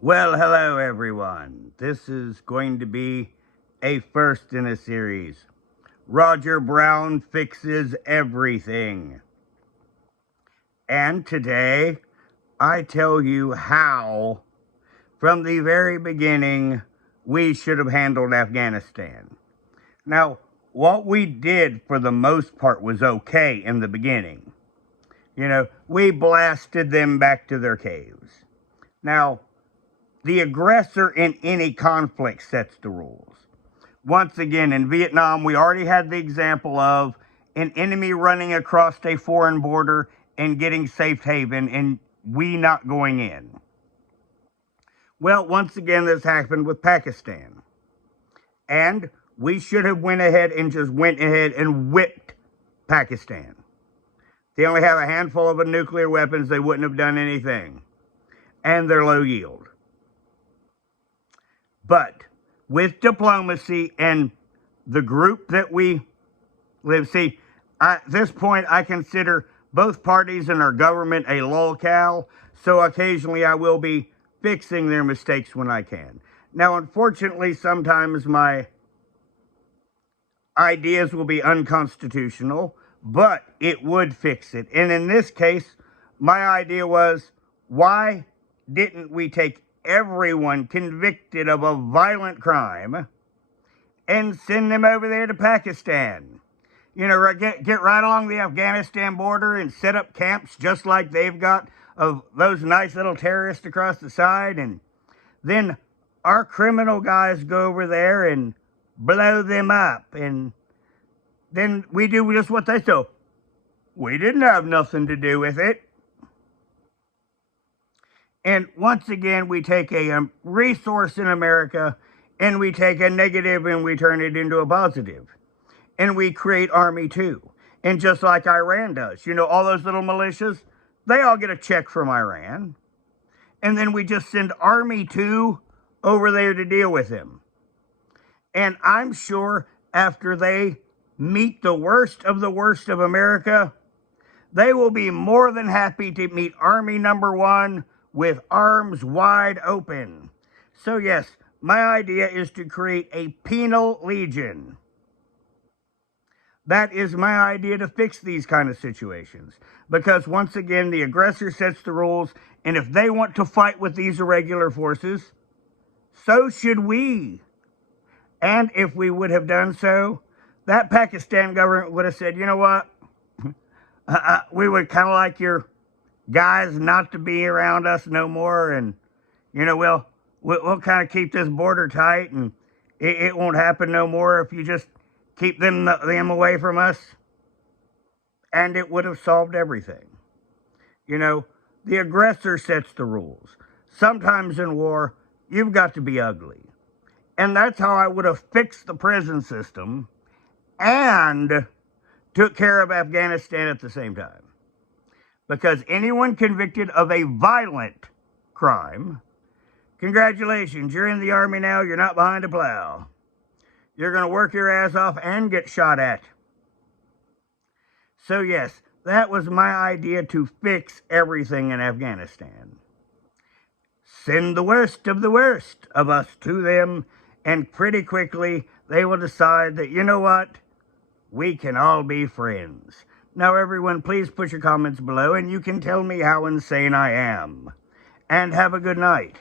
Well, hello everyone. This is going to be a first in a series. Roger Brown fixes everything. And today, I tell you how, from the very beginning, we should have handled Afghanistan. Now, what we did for the most part was okay in the beginning. We blasted them back to their caves. Now, the aggressor in any conflict sets the rules. Once again, in Vietnam, we already had the example of an enemy running across a foreign border and getting safe haven and we not going in. Well, once again, this happened with Pakistan. And we should have went ahead and whipped Pakistan. They only have a handful of nuclear weapons. They wouldn't have done anything. And they're low yield. But with diplomacy and the group that we live, at this point, I consider both parties in our government a lolcow, so occasionally I will be fixing their mistakes when I can. Now, unfortunately, sometimes my ideas will be unconstitutional, but it would fix it. And in this case, my idea was, why didn't we take everyone convicted of a violent crime and send them over there to Pakistan? Get right along the Afghanistan border and set up camps just like they've got of those nice little terrorists across the side. And then our criminal guys go over there and blow them up. And then we do just what they do. We didn't have nothing to do with it. And once again, we take a resource in America and we take a negative and we turn it into a positive. And we create Army 2. And just like Iran does, all those little militias, they all get a check from Iran. And then we just send Army 2 over there to deal with them. And I'm sure after they meet the worst of America, they will be more than happy to meet Army number 1 with arms wide open. So yes, my idea is to create a penal legion. That is my idea to fix these kind of situations. Because once again, the aggressor sets the rules, and if they want to fight with these irregular forces, so should we. And if we would have done so, that Pakistan government would have said, you know what? We would kind of like your guys not to be around us no more, and, we'll kind of keep this border tight, and it won't happen no more if you just keep them away from us. And it would have solved everything. The aggressor sets the rules. Sometimes in war, you've got to be ugly. And that's how I would have fixed the prison system and took care of Afghanistan at the same time. Because anyone convicted of a violent crime, congratulations, you're in the Army now, you're not behind a plow. You're going to work your ass off and get shot at. So yes, that was my idea to fix everything in Afghanistan. Send the worst of us to them, and pretty quickly they will decide that, you know what, we can all be friends. Now everyone, please put your comments below and you can tell me how insane I am. And have a good night.